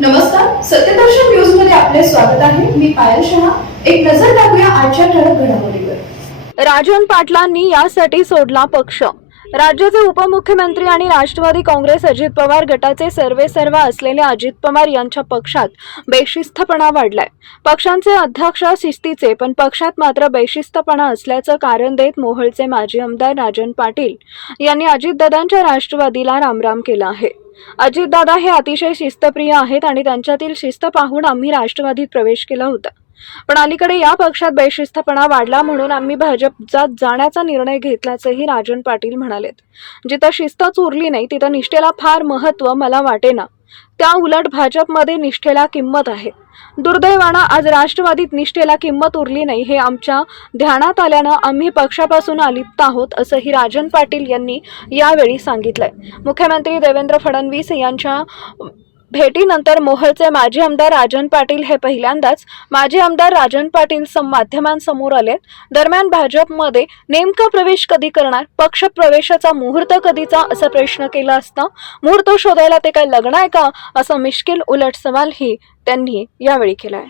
नमस्कार सत्यदर्शन न्यूजमध्ये आपले स्वागत आहे. मी पायल शहा. एक नजर टाकूया आजच्या ठळक घडामोडीवर. राजन पाटलांनी यासाठी सोडला पक्ष. राज्याचे उपमुख्यमंत्री आणि राष्ट्रवादी काँग्रेस अजित पवार गटाचे सर्वे सर्व असलेले अजित पवार यांच्या पक्षात बेशिस्तपणा वाढलाय. पक्षांचे अध्यक्ष शिस्तीचे पण पक्षात मात्र बेशिस्तपणा असल्याचं कारण देत मोहोळचे माजी आमदार राजन पाटील यांनी अजितदादांच्या राष्ट्रवादीला रामराम केला आहे. अजितदादा हे अतिशय शिस्तप्रिय आहेत आणि त्यांच्यातील शिस्त पाहून आम्ही राष्ट्रवादीत प्रवेश केला होता. पण अलीकडे या पक्षात बेशिस्तपणा वाढला म्हणून आम्ही भाजपचा जाण्याचा निर्णय घेतल्याचंही राजन पाटील म्हणालेत. जिथं शिस्तच उरली नाही तिथं निष्ठेला फार महत्त्व मला वाटेना. त्या उलट भाजपमध्ये निष्ठेला किंमत आहे. दुर्दैवानं आज राष्ट्रवादीत निष्ठेला किंमत उरली नाही हे आमच्या ध्यानात आल्यानं आम्ही पक्षापासून अलिप्त आहोत असंही राजन पाटील यांनी यावेळी सांगितलंय. मुख्यमंत्री देवेंद्र फडणवीस यांच्या भेटीनंतर मोहळचे माजी आमदार राजन पाटील हे पहिल्यांदाच माजी आमदार राजन पाटील माध्यमांसमोर आले. दरम्यान भाजपमध्ये नेमका प्रवेश कधी करणार? पक्ष प्रवेशाचा मुहूर्त कधीचा? असा प्रश्न केला असता मुहूर्त शोधायला ते काय लग्न आहे का? असं मिश्किल उलट सवालही त्यांनी यावेळी केलाय.